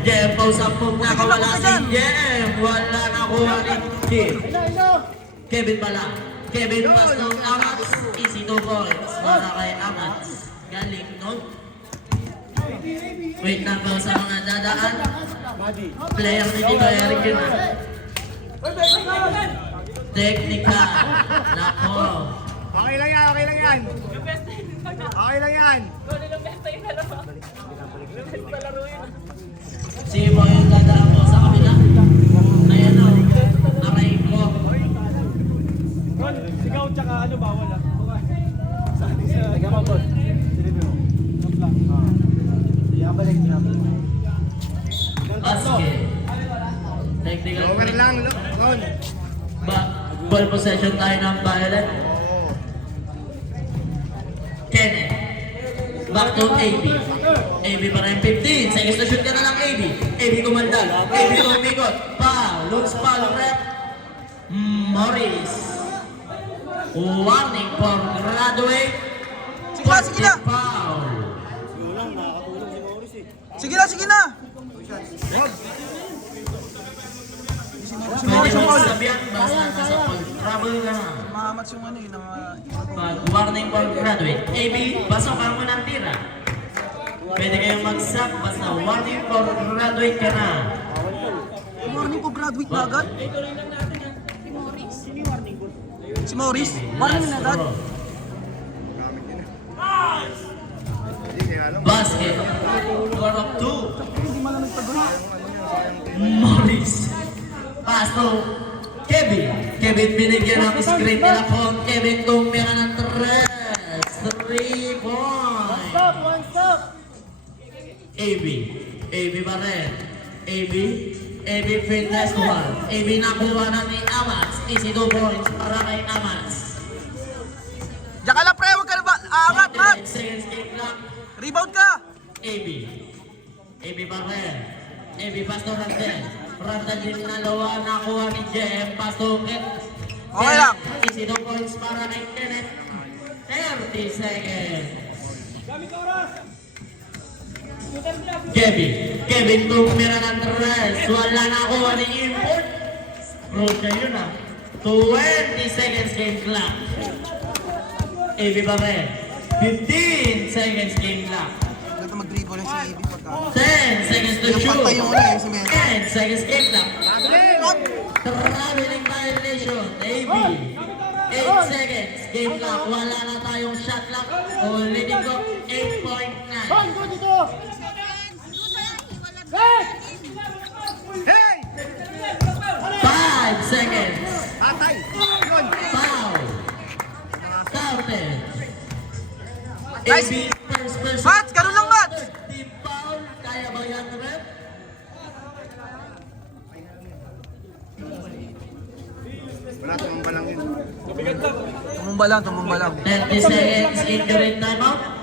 Jem, pausapog na kawala si Jem. Wala na kuha ni Kim. Kevin pala. Kevin pass ng Amats. Easy 2 points para kay Amats. Galing nun. Wait lang po sa mga dadaan. Player ni Tito Eric yun ah. Teknika. Nako. Okay lang yan, okay lang yan. Okay lang yan. Sino yung dadaan po sa kabila? Ayan o. Aray ko. Sigaw tsaka ano bawal ah. Sige mo po. Basket. Technical. Lower lang, Ron. Ball possession tayo ng Violet. Kenneth. Back to AB. AB pa rin 15. Seconds na shoot ka na lang AB. AB tumandal. AB tumikot. Foul. Loose foul rep. Morris. Warning for graduate. Sige na! Foul. Sige na, sige na! Pwede mo sabihan basta nasa foul trouble ka na. Mahamats yung ano yun. Pag warning for graduate. AB, pasok ka mo ng tira. Pwede kayong mag-sack basta warning for graduate ka na. Warning ko graduate na agad. Si Morris? Warning na agad. Hindi kaya alam. Basket. Score of 2. Hindi malamig pa doon. Morris. Pass to Kevin. Kevin binigyan ng screen nila kung Kevin tumira ng 3 points. One stop! AB. AB pa rin. AB. AB fitness 1. AB nakuha na ni Amats. Easy 2 points para kay Amats. Diyan ka lang pre, huwag ka na ba? Aangat, Matt! 45 seconds game clock. Rebound ka! AB. AB pa rin. AB pass to Randel. Randel din nalawa nakuha ni Jem. Pass to Ken. Okay lang. Easy 2 points para kay Kenneth. 30 seconds. Kevin tumira ng 3. Wala nakuha ni Import. Road na yun ah. 20 seconds game clock. AB pa rin. 15 seconds game clock. Dito mag-dribble lang si AB pagka. 10 seconds to Yung shoot. pantay yung ano si Mesa. 10 seconds game clock. Traveling violation. AB. 8 seconds game clock. Wala na tayong shot clock. Ulitin ko. 8.9. Go dito! Hey! 5 seconds. Atay! Yun! Foul. Started. Nice. AB first person. Mats, ganun lang, Mats. Team foul. Kaya ba yan, rep? Wala tumang balang yun. Tumumba lang, tumumba lang. 30 seconds injury timeout.